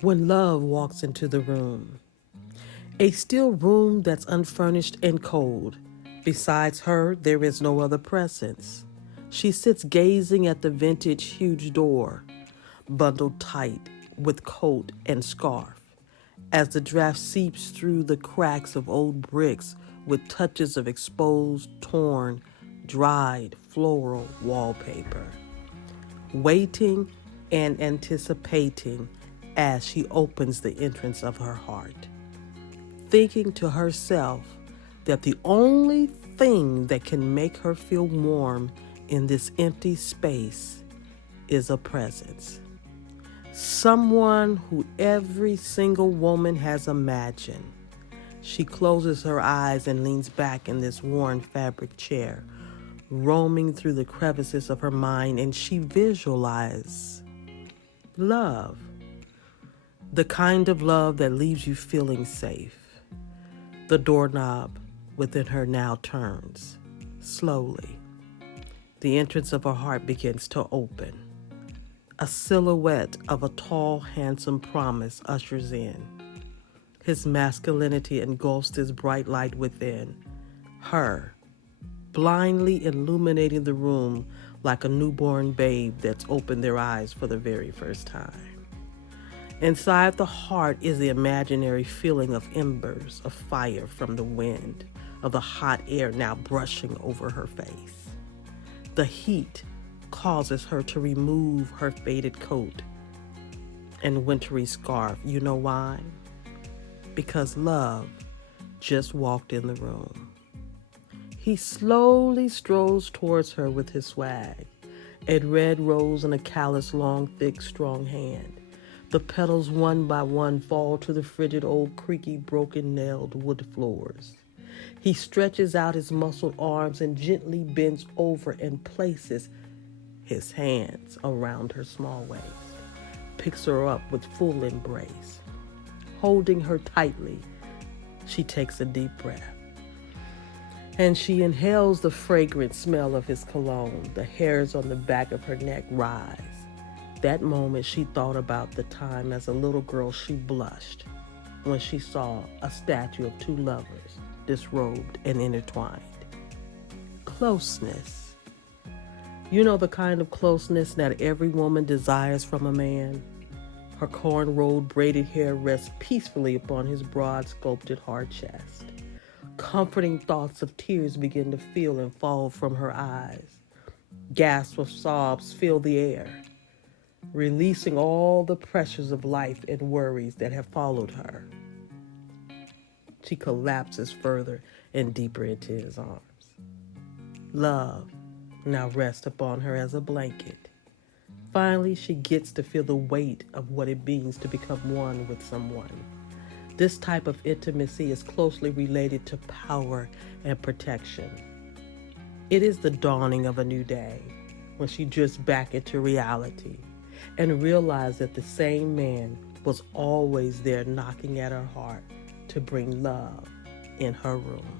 When love walks into the room, a still room that's unfurnished and cold. Besides her, there is no other presence. She sits gazing at the vintage huge door, bundled tight with coat and scarf, as the draft seeps through the cracks of old bricks with touches of exposed, torn, dried floral wallpaper. Waiting and anticipating as she opens the entrance of her heart, thinking to herself that the only thing that can make her feel warm in this empty space is a presence. Someone who every single woman has imagined. She closes her eyes and leans back in this worn fabric chair, roaming through the crevices of her mind, and she visualizes love. The kind of love that leaves you feeling safe. The doorknob within her now turns slowly. The entrance of her heart begins to open. A silhouette of a tall, handsome promise ushers in. His masculinity engulfs this bright light within her, blindly illuminating the room like a newborn babe that's opened their eyes for the very first time. Inside the heart is the imaginary feeling of embers of fire from the wind, of the hot air now brushing over her face. The heat causes her to remove her faded coat and wintry scarf. You know why? Because love just walked in the room. He slowly strolls towards her with his swag, a red rose in a callous, long, thick, strong hand. The petals one by one fall to the frigid, old, creaky, broken-nailed wood floors. He stretches out his muscled arms and gently bends over and places his hands around her small waist, picks her up with full embrace. Holding her tightly, she takes a deep breath, and she inhales the fragrant smell of his cologne. The hairs on the back of her neck rise. That moment she thought about the time as a little girl she blushed when she saw a statue of two lovers disrobed and intertwined. Closeness. You know, the kind of closeness that every woman desires from a man. Her corn-rolled braided hair rests peacefully upon his broad, sculpted hard chest. Comforting thoughts of tears begin to feel and fall from her eyes. Gasps of sobs fill the air, releasing all the pressures of life and worries that have followed her. She collapses further and deeper into his arms. Love now rests upon her as a blanket. Finally, she gets to feel the weight of what it means to become one with someone. This type of intimacy is closely related to power and protection. It is the dawning of a new day when she drifts back into reality and realizes that the same man was always there knocking at her heart to bring love in her room.